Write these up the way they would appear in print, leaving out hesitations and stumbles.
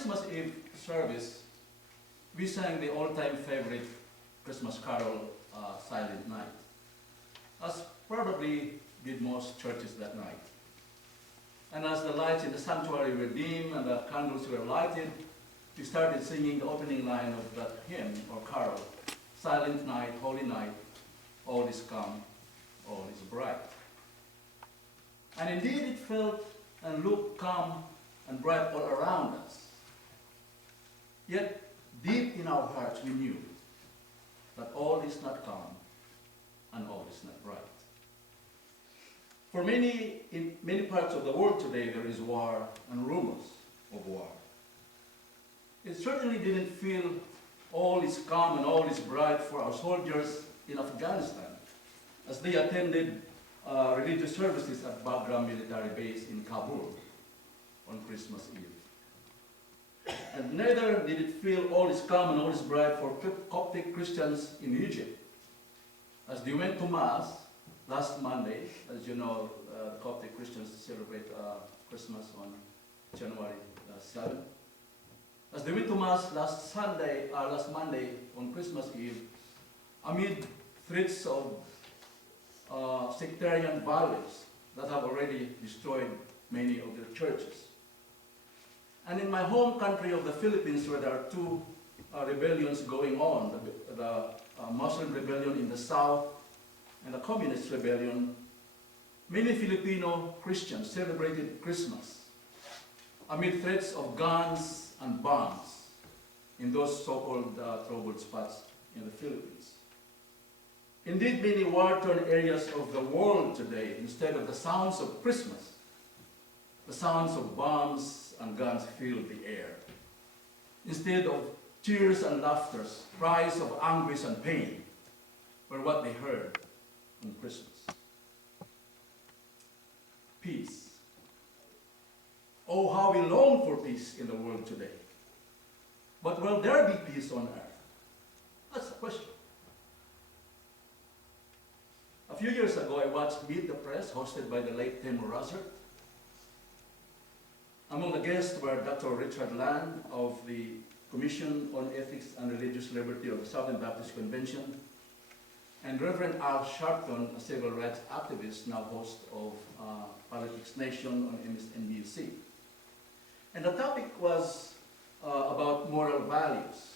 Christmas Eve service, we sang the all-time favorite Christmas carol, Silent Night, as probably did most churches that night. And as the lights in the sanctuary were dim and the candles were lighted, we started singing the opening line of that hymn or carol, Silent Night, Holy Night, all is calm, all is bright. And indeed it felt and looked calm and bright all around us. Yet deep in our hearts we knew that all is not calm and all is not bright. For many, in many parts of the world today, there is war and rumors of war. It certainly didn't feel all is calm and all is bright for our soldiers in Afghanistan as they attended religious services at Bagram military base in Kabul on Christmas Eve. And neither did it feel all is calm and all is bright for Coptic Christians in Egypt as they went to Mass last Monday. As you know, Coptic Christians celebrate Christmas on January 7th. As they went to Mass last Monday on Christmas Eve, amid threats of sectarian violence that have already destroyed many of their churches. And in my home country of the Philippines, where there are two rebellions going on, the Muslim rebellion in the south and the communist rebellion, many Filipino Christians celebrated Christmas amid threats of guns and bombs in those so-called troubled spots in the Philippines. Indeed, many war-torn areas of the world today, instead of the sounds of Christmas, the sounds of bombs and guns fill the air. Instead of tears and laughter, cries of anguish and pain were what they heard on Christmas. Peace. Oh, how we long for peace in the world today. But will there be peace on earth? That's the question. A few years ago, I watched Meet the Press, hosted by the late Tim Russert. Among the guests were Dr. Richard Land of the Commission on Ethics and Religious Liberty of the Southern Baptist Convention, and Reverend Al Sharpton, a civil rights activist, now host of Politics Nation on MSNBC. And the topic was about moral values.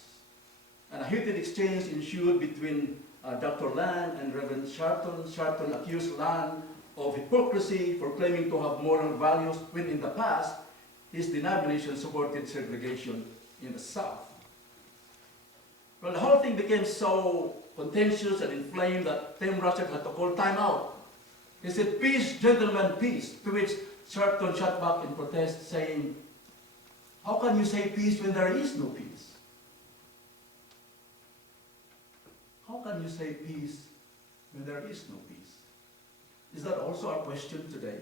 And a heated exchange ensued between Dr. Land and Reverend Sharpton. Sharpton accused Land of hypocrisy for claiming to have moral values when in the past his denomination supported segregation in the South. Well, the whole thing became so contentious and inflamed that Tim Russert had to call time out. He said, "Peace, gentlemen, peace," to which Sharpton shot back in protest, saying, "How can you say peace when there is no peace? How can you say peace when there is no peace?" Is that also our question today?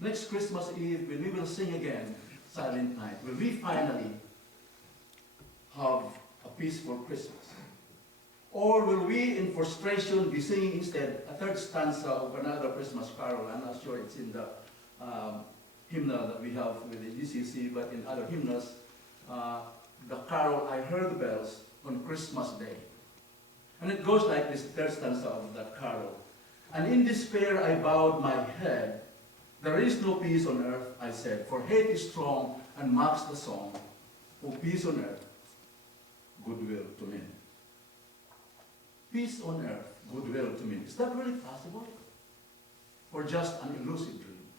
Next Christmas Eve, when we will sing again, Silent Night, will we finally have a peaceful Christmas? Or will we, in frustration, be singing instead a third stanza of another Christmas carol? I'm not sure it's in the hymnal that we have with the GCC, but in other hymnals, the carol, "I Heard the Bells on Christmas Day." And it goes like this, third stanza of that carol. "And in despair I bowed my head. There is no peace on earth, I said, for hate is strong and mocks the song. Oh, peace on earth, goodwill to men." Peace on earth, goodwill to men. Is that really possible? Or just an elusive dream?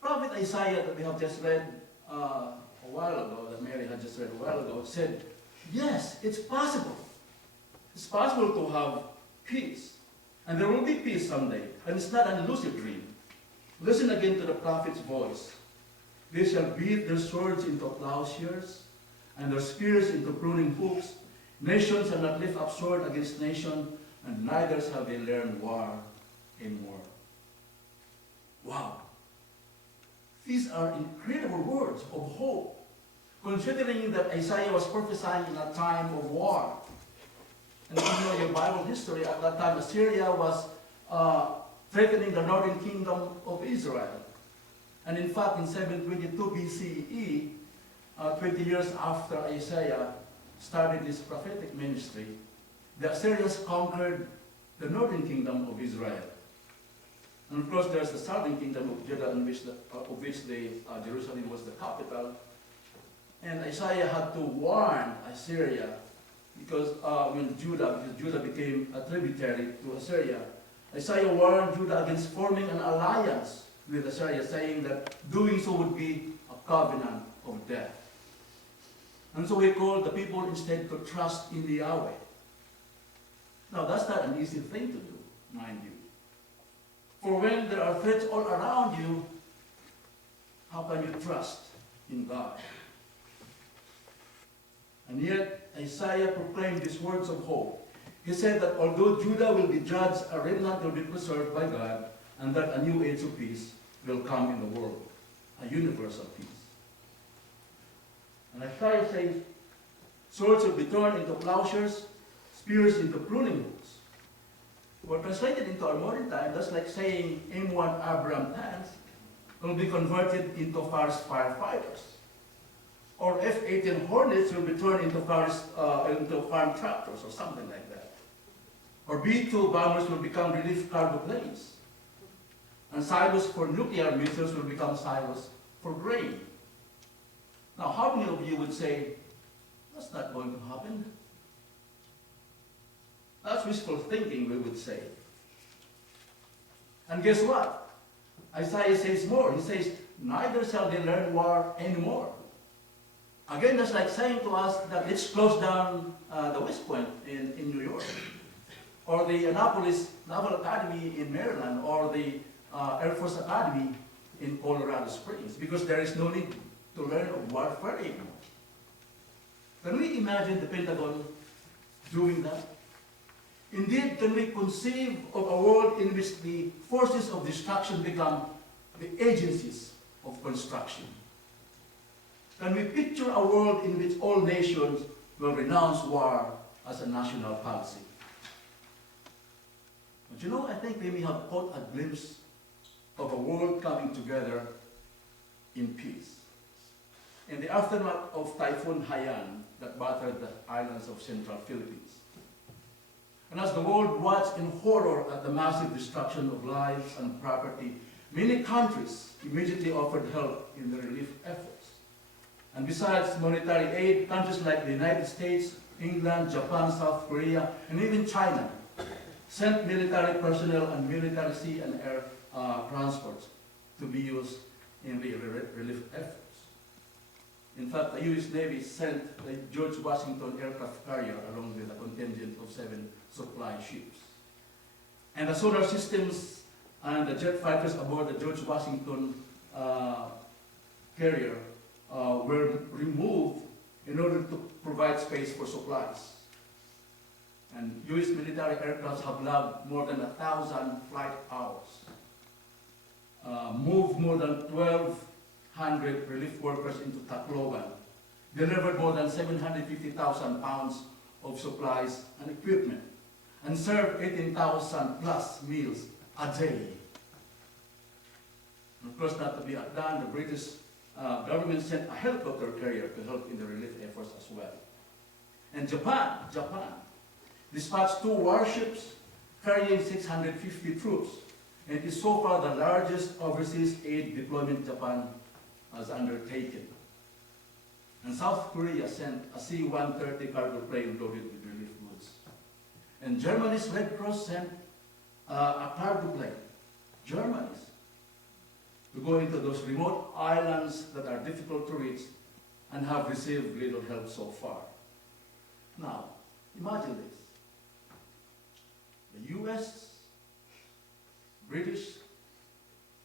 Prophet Isaiah that we have just read a while ago, that Mary had just read a while ago, said, yes, it's possible. It's possible to have peace. And there will be peace someday. And it's not an elusive dream. Listen again to the prophet's voice. "They shall beat their swords into plowshares, and their spears into pruning hooks. Nation shall not lift up sword against nation, and neither shall they learn war anymore." Wow. These are incredible words of hope, considering that Isaiah was prophesying in a time of war. And if you know your Bible history, at that time Assyria was threatening the northern kingdom of Israel. And in fact, in 722 BCE, 20 years after Isaiah started his prophetic ministry, the Assyrians conquered the northern kingdom of Israel. And of course, there's the southern kingdom of Judah, of which Jerusalem was the capital. And Isaiah had to warn Assyria because when Judah became a tributary to Assyria, Isaiah warned Judah against forming an alliance with Assyria, saying that doing so would be a covenant of death. And so he called the people instead to trust in the Yahweh. Now that's not an easy thing to do, mind you. For when there are threats all around you, how can you trust in God? And yet Isaiah proclaimed these words of hope. He said that although Judah will be judged, a remnant will be preserved by God, and that a new age of peace will come in the world, a universal peace. And Isaiah says, swords will be turned into plowshares, spears into pruning hooks. Well, translated into our modern time, that's like saying M1 Abrams tanks will be converted into forest firefighters. Or F-18 Hornets will be turned into farm tractors or something like that. Or B-2 bombers will become relief cargo planes. And silos for nuclear missiles will become silos for grain. Now, how many of you would say, that's not going to happen? That's wishful thinking, we would say. And guess what? Isaiah says more. He says, neither shall they learn war anymore. Again, that's like saying to us that let's close down the West Point in New York, or the Annapolis Naval Academy in Maryland, or the Air Force Academy in Colorado Springs, because there is no need to learn of warfare anymore. Can we imagine the Pentagon doing that? Indeed, can we conceive of a world in which the forces of destruction become the agencies of construction? Can we picture a world in which all nations will renounce war as a national policy? But you know, I think we may have caught a glimpse of a world coming together in peace. In the aftermath of Typhoon Haiyan that battered the islands of central Philippines. And as the world watched in horror at the massive destruction of lives and property, many countries immediately offered help in the relief efforts. And besides monetary aid, countries like the United States, England, Japan, South Korea, and even China sent military personnel and military sea and air transports to be used in the relief efforts. In fact, the U.S. Navy sent the George Washington aircraft carrier along with a contingent of 7 supply ships. And the sonar systems and the jet fighters aboard the George Washington carrier were removed in order to provide space for supplies. And U.S. military aircraft have logged more than 1,000 flight hours, moved more than 1,200 relief workers into Tacloban, delivered more than 750,000 pounds of supplies and equipment, and served 18,000 plus meals a day. And of course, not to be outdone, the British government sent a helicopter carrier to help in the relief efforts as well. And Japan dispatched 2 warships carrying 650 troops, and it is so far the largest overseas aid deployment Japan has undertaken. And South Korea sent a C-130 cargo plane loaded with relief goods. And Germany's Red Cross sent a cargo plane, Germany's, to go into those remote islands that are difficult to reach and have received little help so far. Now, imagine this. The US, British,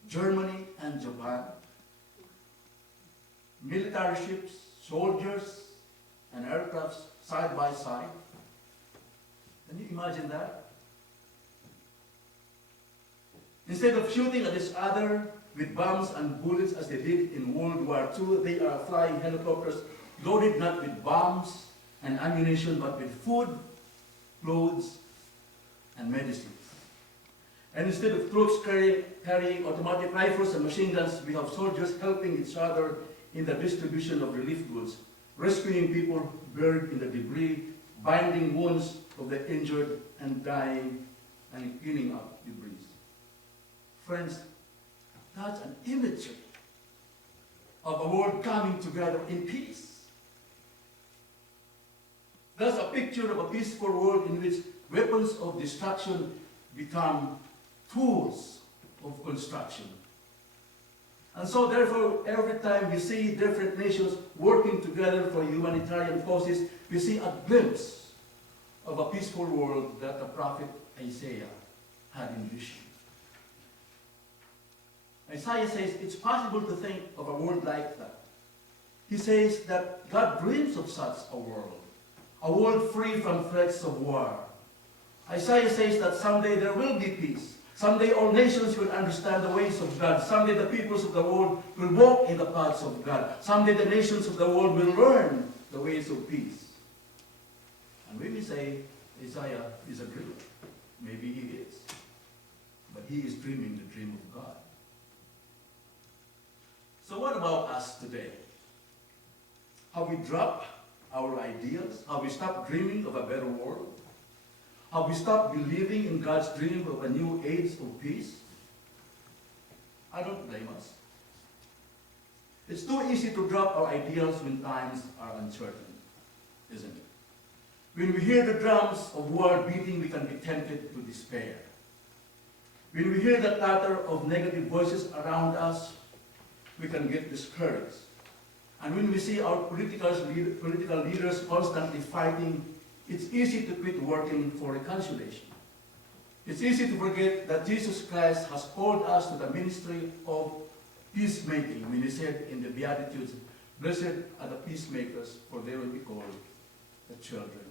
Germany, and Japan, military ships, soldiers, and aircrafts side by side. Can you imagine that? Instead of shooting at each other with bombs and bullets as they did in World War II, they are flying helicopters loaded not with bombs and ammunition, but with food, clothes, and medicines. And instead of troops carrying automatic rifles and machine guns, we have soldiers helping each other in the distribution of relief goods, rescuing people buried in the debris, binding wounds of the injured and dying, and cleaning up debris. Friends, that's an imagery of a world coming together in peace. That's a picture of a peaceful world in which weapons of destruction become tools of construction. And so therefore, every time we see different nations working together for humanitarian causes, we see a glimpse of a peaceful world that the prophet Isaiah had envisioned. Isaiah says it's possible to think of a world like that. He says that God dreams of such a world free from threats of war. Isaiah says that someday there will be peace. Someday all nations will understand the ways of God. Someday the peoples of the world will walk in the paths of God. Someday the nations of the world will learn the ways of peace. And when we say Isaiah is a dreamer, maybe he is. But he is dreaming the dream of God. So what about us today? Have we dropped our ideals? Have we stopped dreaming of a better world? Have we stopped believing in God's dream of a new age of peace? I don't blame us. It's too easy to drop our ideals when times are uncertain, isn't it? When we hear the drums of war beating, we can be tempted to despair. When we hear the clatter of negative voices around us, we can get discouraged. And when we see our political leaders constantly fighting, it's easy to quit working for reconciliation. It's easy to forget that Jesus Christ has called us to the ministry of peacemaking when he said in the Beatitudes, "Blessed are the peacemakers, for they will be called the children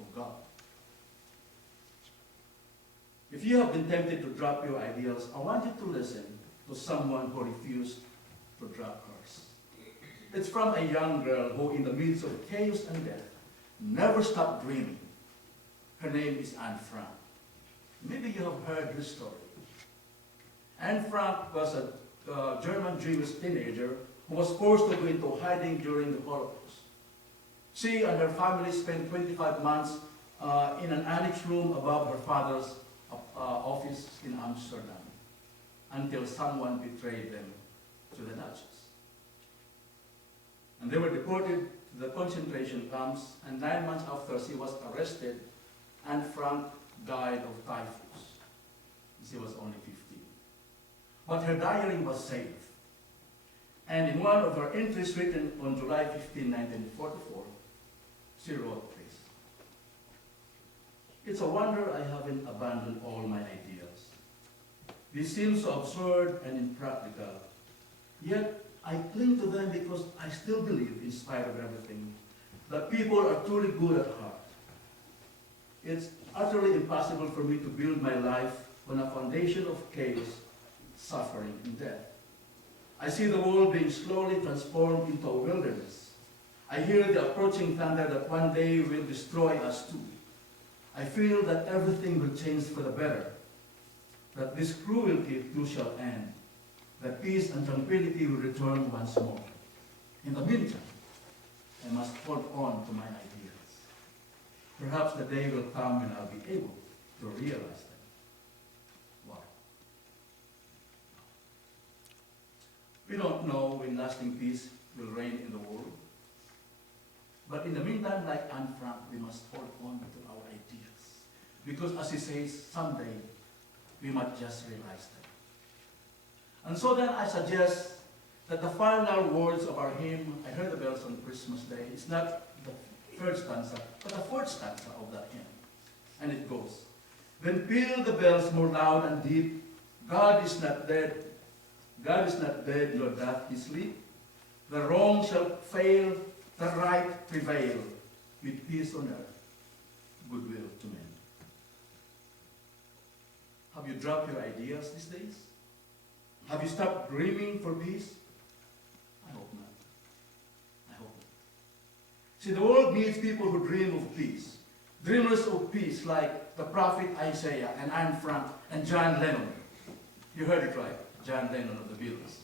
of God." If you have been tempted to drop your ideals, I want you to listen to someone who refused to drop hers. It's from a young girl who, in the midst of chaos and death, never stopped dreaming. Her name is Anne Frank. Maybe you have heard her story. Anne Frank was a German Jewish teenager who was forced to go into hiding during the Holocaust. She and her family spent 25 months in an annex room above her father's office in Amsterdam until someone betrayed them to the Nazis. And they were deported to the concentration camps, and 9 months after she was arrested, Anne Frank died of typhus. She was only 15. But her diary was saved. And in one of her entries written on July 15, 1944, she wrote this: "It's a wonder I haven't abandoned all my ideas. They seem so absurd and impractical, yet I cling to them because I still believe, in spite of everything, that people are truly good at heart. It's utterly impossible for me to build my life on a foundation of chaos, suffering, and death. I see the world being slowly transformed into a wilderness. I hear the approaching thunder that one day will destroy us too. I feel that everything will change for the better, that this cruelty too shall end, that peace and tranquility will return once more. In the meantime, I must hold on to my ideas. Perhaps the day will come when I'll be able to realize them." Wow. We don't know when lasting peace will reign in the world. But in the meantime, like Anne Frank, we must hold on to our ideas. Because as he says, someday we might just realize them. And so then I suggest that the final words of our hymn, "I Heard the Bells on Christmas Day," is not the third stanza, but the fourth stanza of that hymn. And it goes, "Then peal the bells more loud and deep, God is not dead, God is not dead, nor doth he sleep. The wrong shall fail, the right prevail, with peace on earth, goodwill to men." Have you dropped your ideas these days? Have you stopped dreaming for peace? I hope not. I hope not. See, the world needs people who dream of peace. Dreamers of peace like the prophet Isaiah and Anne Frank and John Lennon. You heard it right, John Lennon of the Beatles.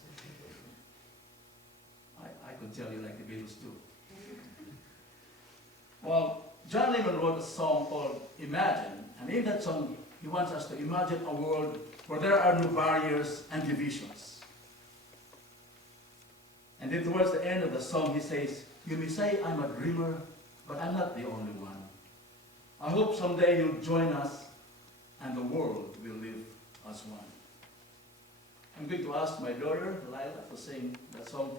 I could tell you like the Beatles too. Well, John Lennon wrote a song called Imagine, and in that song he wants us to imagine a world where there are no barriers and divisions. And then towards the end of the song he says, you may say I'm a dreamer, but I'm not the only one. I hope someday you'll join us and the world will live as one. I'm going to ask my daughter, Lila, to sing that song for